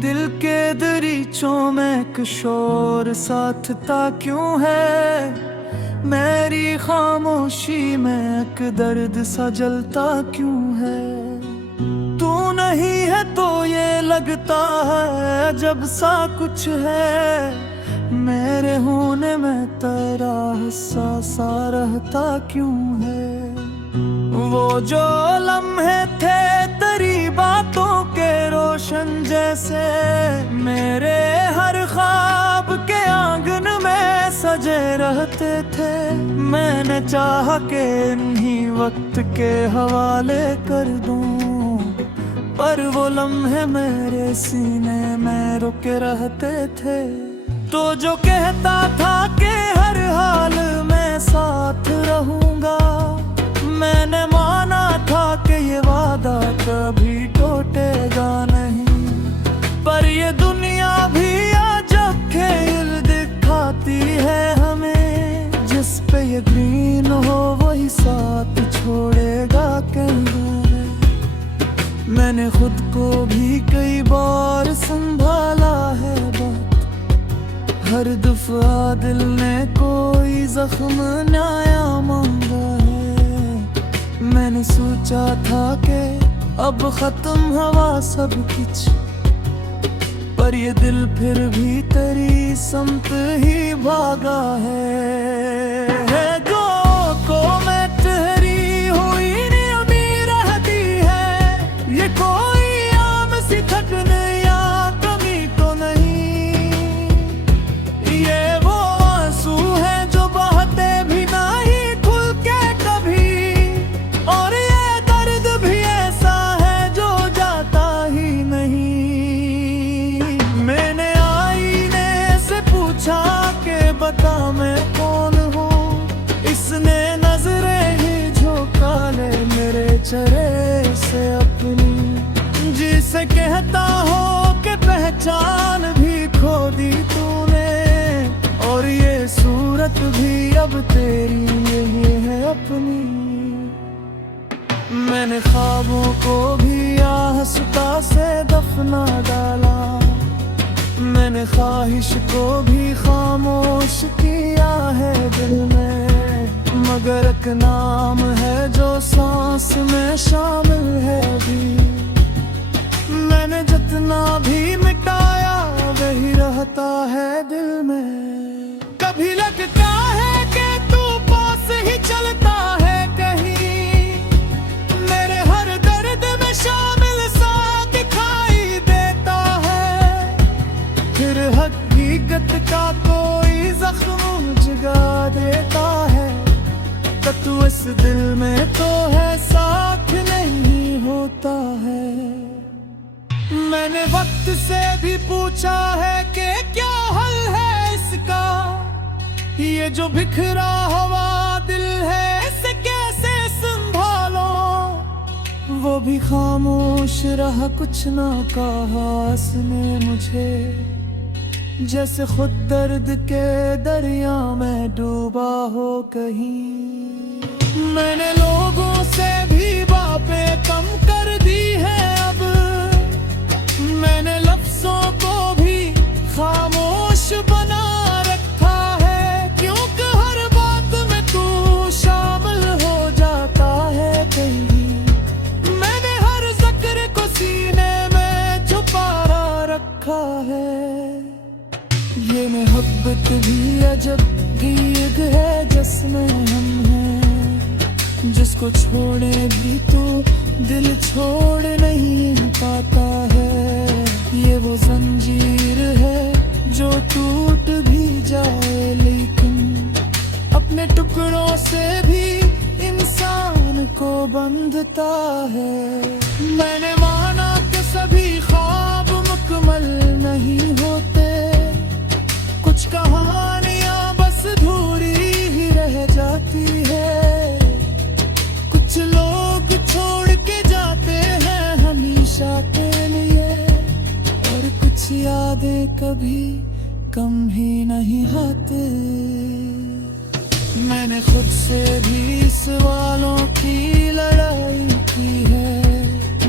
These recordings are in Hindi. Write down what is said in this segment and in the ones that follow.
दिल के दरीचों में किशोर साथता क्यों है, मेरी खामोशी में एक दर्द सा जलता क्यों है। तू नहीं है तो ये लगता है जब सा कुछ है, मेरे होने में तेरा हिस्सा सा रहता क्यों है। वो जो लम्हे थे तेरी बातों के रोशन जैसे, मेरे हर ख्वाब के आंगन में सजे रहते थे। मैंने चाहा कि इन्हीं वक्त के हवाले कर दूं, पर वो लम्हे मेरे सीने में रुके रहते थे। तो जो कहता था कि हर हाल में साथ रहूंगा, मैंने माना था कि ये वादा कभी टूटेगा नहीं। पर ये दुनिया भी अजब खेल दिखाती है हमें, जिस पे यकीन हो वही साथ छोड़ेगा कहीं। मैंने खुद को भी कई बार संभाला है बात, हर दफा दिल ने कोई जख्म नया मांगा है। मैंने सोचा था कि अब खत्म हवा सब कुछ, पर ये दिल फिर भी तेरी समत ही भागा है। जो को मैं ठहरी हुई नींवी रहती है, ये कोई आम सी थकन या कमी तो नहीं। ये वो आंसू है जो बहते भी नहीं खुल के कभी, और ये दर्द भी ऐसा है जो जाता ही नहीं। मैंने आईने से पूछा कि बता मैं कौन हूँ, इसने नजरें ही झोंका ले मेरे चेहरे से अपनी। जिसे कहता हो कि पहचान भी खो दी तूने, और ये सूरत भी अब तेरी यही है अपनी। मैंने ख्वाबों को भी आहिस्ता से दफना डाला, मैंने ख्वाहिश को भी खामोश किया है दिल में। मगर एक नाम है जो सांस में शामिल है भी, मैंने जितना भी मिटाया वही रहता है दिल में। कभी लगता है कि तू पास ही चलता है कहीं, मेरे हर दर्द में शामिल सा दिखाई देता है। फिर हकीकत का कोई जख्म जगा देता है, तो तू इस दिल में तो है साथ नहीं होता है। मैंने वक्त से भी पूछा है कि क्या हल है इसका, ये जो बिखरा हुआ दिल है इसे कैसे संभालो। वो भी खामोश रहा, कुछ ना कहा उसने मुझे, जैसे खुद दर्द के दरिया में डूबा हो कहीं। मैंने लोगों से भी बातें कम कर दी है अब, मैंने लफ्जों को भी खामोश बना रखा है, क्योंकि हर बात में तू शामिल हो जाता है कहीं। मैंने हर जिक्र को सीने में छुपा रखा है। ये मोहब्बत भी अजब गीत है जिसमें हम हैं, जिसको छोड़े भी तो दिल छोड़ नहीं पाता है। ये वो जंजीर है जो टूट भी जाए, लेकिन अपने टुकड़ों से भी इंसान को बंधता है। मैंने माना कि सभी ख्वाब मुकम्मल नहीं होते, कुछ कहानियां बस अधूरी ही रह जाती है। कुछ लोग छोड़ के जाते हैं हमेशा के लिए, और कुछ यादें कभी कम ही नहीं आते। मैंने खुद से भी सवालों की लड़ाई की है,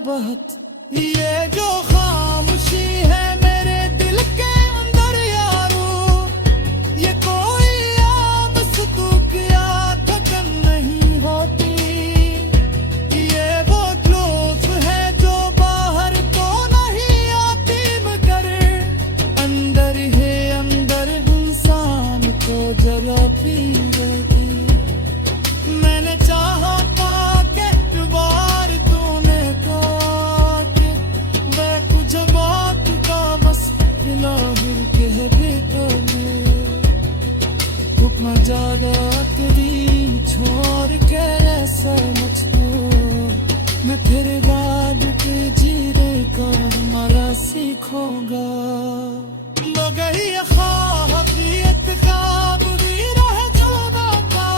बहुत। ये जो खामोशी है मेरे दिल के अंदर यारो, ये कोई आम सुतूक या थकन नहीं होती। ये वो क्लोज है जो बाहर तो नहीं आती, मगर अंदर है अंदर इंसान को जरा पी देती। मैंने चाहा था कि बार तूने कहा कि मैं कुछ मौत का बस फिर कह भी तो उतना ज्यादा तेरी छोड़ के ऐसा मुझको मैं तेरे बाद के जीने का हमारा सीखूंगा। मगर ये ख्वाहियत का बुरी रह जो बाका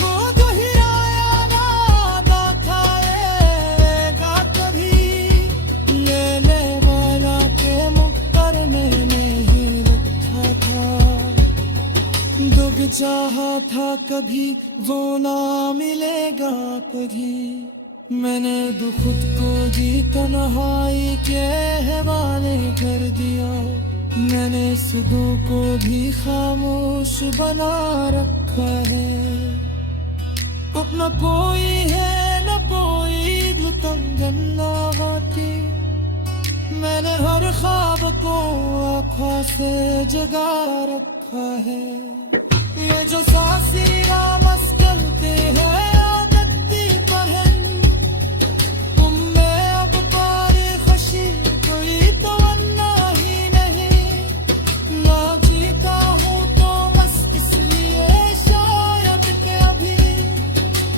को जो हिराया वादा था आएगा कभी। लेने वाला के मुक्तर मैंने ही रखा था, जो भी चाहा था कभी वो ना मिलेगा कभी। मैंने तो खुद को भी तन्हाई के हवाले कर दिया, मैंने सुदों को भी खामोश बना रखा है। अपना कोई है न कोई तंगन लगाती, मैंने हर ख्वाब को आँखों से जगा रखा है। ये जो सासिया मस्कलते हैं आदती पर है, तुमने अब पारी खुशी कोई तवन्ना ही नहीं। ना जीता हूँ तो बस इसलिए शायद के अभी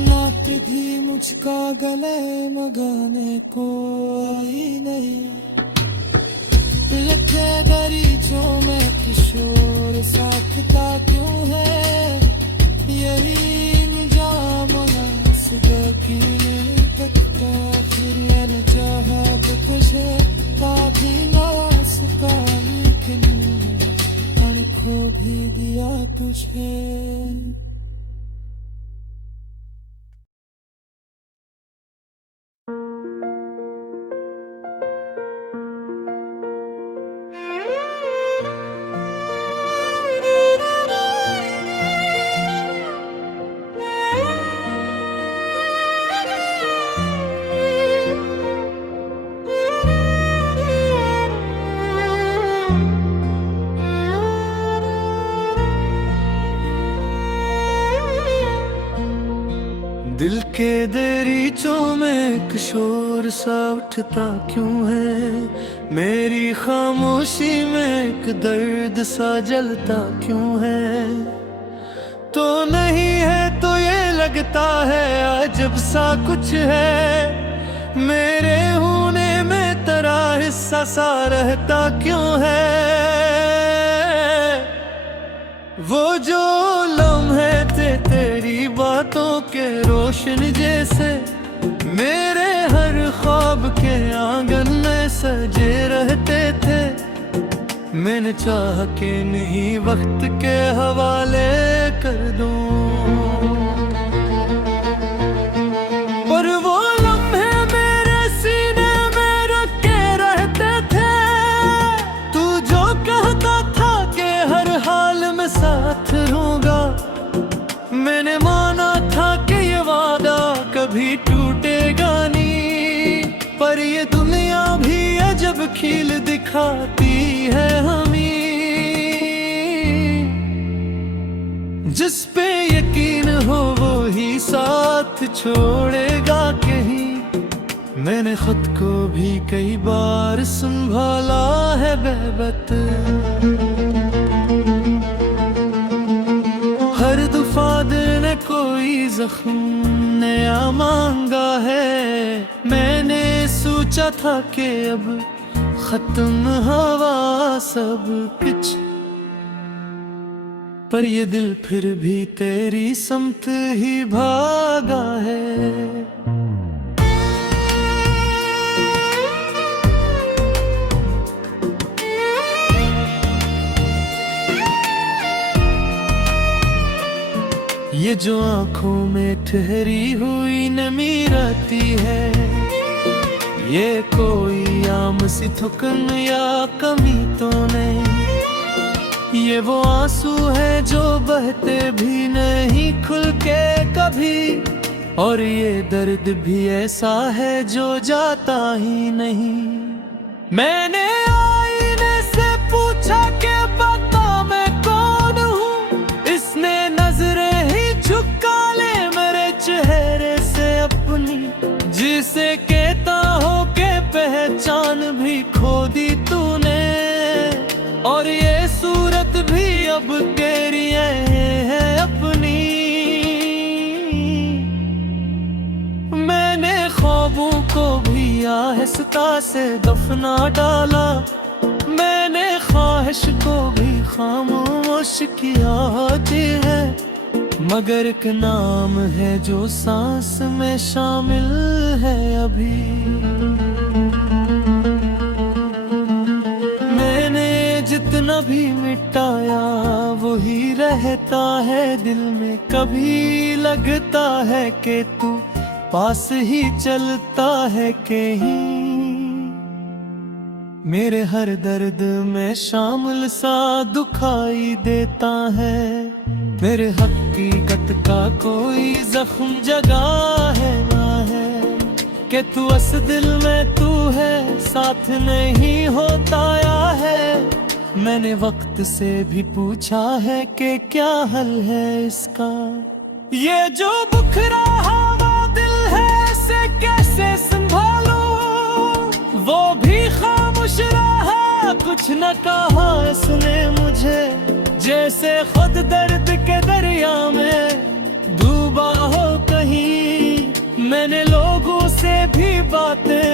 ना कभी मुझका गले लगाने को आई नहीं। लिखे दरीचों में किशोर साखता क्यों है, यही इल्जाम मुनासिबे की तकता। फिर मैंने चाहा तो तुझे भी ना सका, लेकिन मैंने खो भी दिया तुझे। दिल के दरीचों में एक शोर सा उठता क्यों है, मेरी खामोशी में एक दर्द सा जलता क्यों है। तो नहीं है तो ये लगता है अजब सा कुछ है, मेरे होने में तेरा हिस्सा सा रहता क्यों है। वो जो लम्हे थे तेरी बातों के रोशन जैसे, मेरे हर ख्वाब के आंगन में सजे रहते थे। मैंने चाह के नहीं वक्त के हवाले कर दूं, पर वो लम्हे मेरे सीने में रखे रहते थे। तू जो कहता था कि हर हाल में साथ रहूंगा, मैंने माना था कि ये वादा कभी टूटेगा नहीं। पर ये दुनिया भी अजब खील दिखाती है हमें, जिस पे यकीन हो वो ही साथ छोड़ेगा कहीं। मैंने खुद को भी कई बार संभाला है बेबत, हर दफा दिल ने कोई जख्म नया मांगा है। मैंने सोचा था कि अब खत्म हवा सब कुछ, पर ये दिल फिर भी तेरी समत ही भागा है। ये जो आंखों में ठहरी हुई नमी रहती है, ये कोई आम सी थुकन या कमी तो नहीं, ये वो आंसू है जो बहते भी नहीं खुल के कभी, और ये दर्द भी ऐसा है जो जाता ही नहीं। मैंने आईने से पूछा कि बता मैं कौन हूँ, इसने नजरें ही झुका ले मेरे चेहरे से अपनी, जिसे कहता हो के पहचान भी खो दी तूने, और ये सूरत भी अब तेरी है अपनी। मैंने ख्वाबों को भी आहिस्ता से दफना डाला, मैंने ख्वाहिश को भी खामोश किया होती है, मगर एक नाम है जो सांस में शामिल है अभी। मैंने जितना भी मिटाया वही रहता है दिल में, कभी लगता है कि तू पास ही चलता है कहीं, मेरे हर दर्द में शामिल सा दुखाई देता है, मेरे हकीकत का कोई जख्म जगा है ना है, कि तू अस दिल में तू है साथ नहीं होता या है। मैंने वक्त से भी पूछा है कि क्या हल है इसका, ये जो बुखरा हवा दिल है इसे कैसे संभालूं, वो भी खामोश रहा कुछ न कहा इसने मुझे, जैसे खुद दर्द के दरिया में डूबा हो कहीं। मैंने लोगों से भी बातें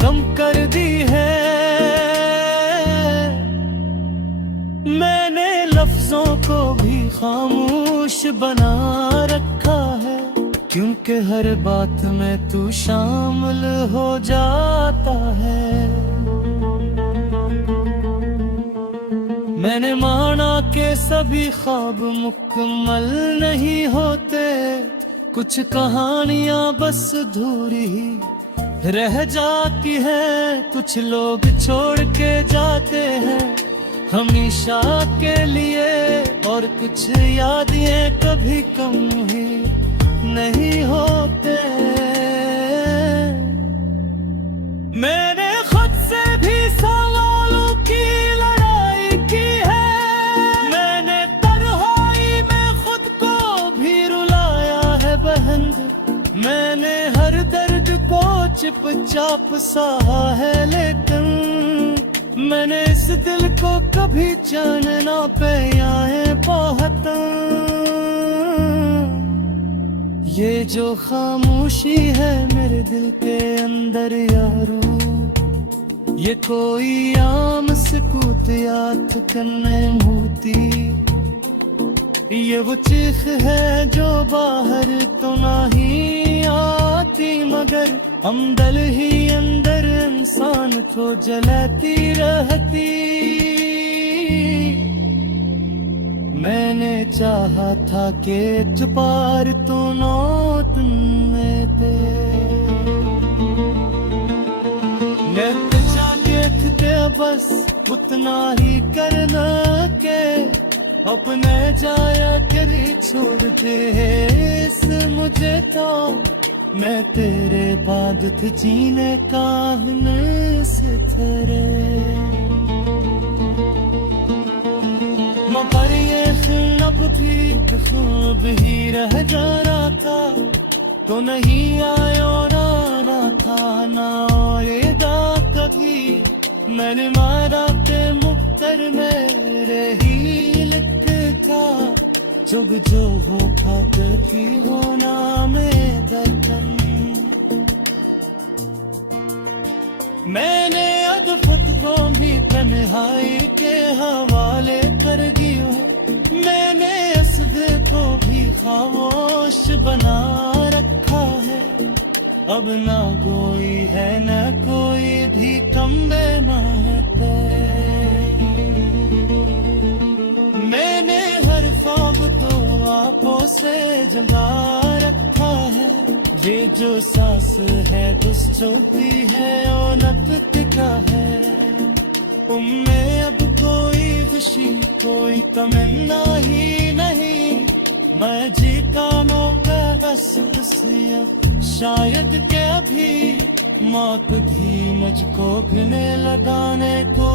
कम कर दी है, मैंने लफ्जों को भी खामोश बना रखा है, क्योंकि हर बात में तू शामिल हो जाता है। मैंने माना के सभी ख्वाब मुकम्मल नहीं होते, कुछ कहानियां बस अधूरी ही रह जाती हैं, कुछ लोग छोड़ के जाते हैं हमेशा के लिए, और कुछ यादें कभी कम ही नहीं होते। मैंने खुद से भी सवालों की लड़ाई की है, मैंने तन्हाई में खुद को भी रुलाया है बहन, मैंने हर दर्द को चुपचाप सहा है, लेकिन मैंने इस दिल को कभी जानना पाया है पाता। ये जो खामोशी है मेरे दिल के अंदर यारो, ये कोई आम सुकूत या थकन नहीं होती, ये वो चीख है जो बाहर तो नहीं आती, मगर अंदर ही अंदर इंसान को जलाती रहती। मैंने चाहा था कि छुपार तो नौत में थे, नित जाके थे बस उतना ही करना के अपने जाया करी छोड़ दे इस मुझे तो, मैं तेरे बाद थे जीने का से तेरे, मगर ये ख्वाब भी ख्वाब ही रह जा रहा था, तो नहीं आया ना था ना आएगा कभी। मैंने मारा के मुक्तर मेरे ही लिखा, जुग जो होगा कभी होना में दर्दन। मैंने अदफत को भी तन्हाई के हवाले कर दियो, मैंने असद को भी खामोश बना रखा है, अब ना कोई है न कोई भी कम्बे माते। मैंने हर ख्वाब तो आंखों से जगा रखा है, ये जो सांस है दुश्चोती है और नपतिका है उनमें अब कोई खुशी कोई तमन्ना ही नहीं। मैं जीता मौका बस खुशियाँ शायद के अभी मौत भी मुझको घिने लगाने को